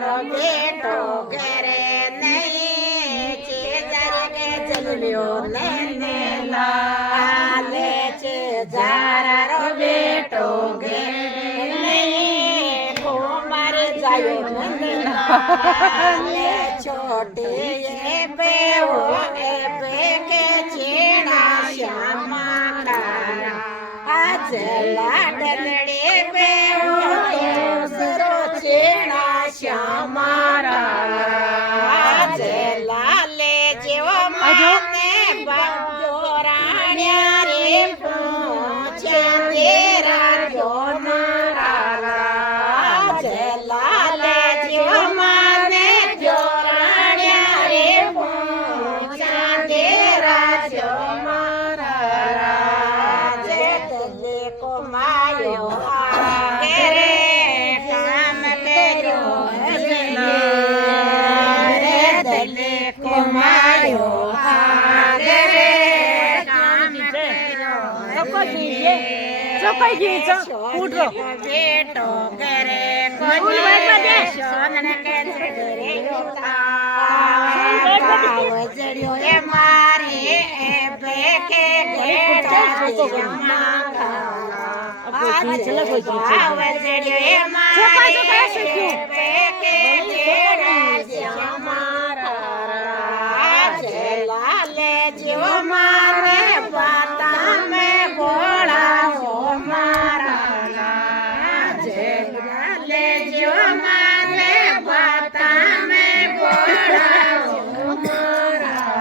મારો બેટો ઘરે નહીં છે જરે કે જન્મ્યો ને લાલે છે જારો બેટો ઘરે નહીં મારી જાય નંદલાલે છોટી એ બેવો એ બે કે ચીણા શ્યામા કારા આજ લાડલડી બેવો સરો ચીણા શ્યામા આજ લાલે જેવો માને બાજો રાણ્યા રે પૂછ્યા તેરા જો મારા આજ લાલે જેવો માને જો રાણ્યા રે પૂછ્યા તેરા જો મારા જે તલે કો માયો આગે કામ કર્યો રે તલે કો માયો આગે કામ કર્યો બેટો ઘરે કોઈ સોનન કે ઘરે વજડ્યો એ મારે એ બેકે ગેટા વજડ્યો એ મારે બેકે ગેટા લાલે જીવો મારે બાતા મેં બોળા હો મારા લાલે જીવો મારે બાતા મેં બોળા હો મારા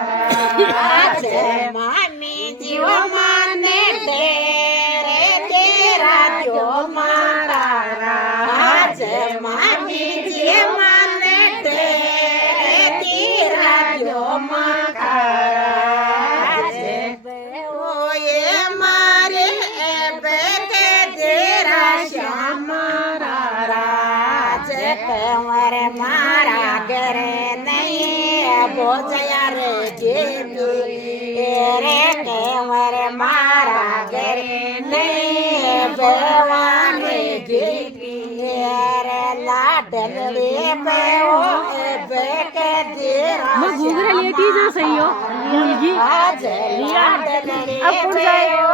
મામી જીવો માને તેરે તેરા જો મારા મામી જીવો માને તેરે તેરા જો કંવર મારા ઘરે નહીં ભોજયા રે જેવી રે કંવર મારા ઘરે નહીં ભવાની જેવી રે લાડલી બેવો બેકે દેરા मैं घूघरा लेती जो सही हो मुर्गी आज लाडली अब जाओ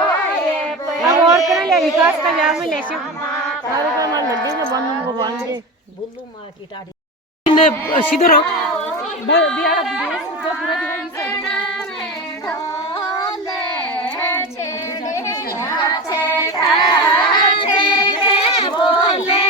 अब और कर ले विकास का व्यायाम में लेसे और को मार लड्डू के बनूं को बांधे बुल्लू मां की टाटी ने सीधे रहो बिहार देश तो पूरा दिखाई बोले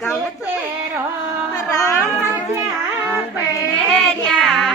ગૌતેરો રાજા પહેર્યા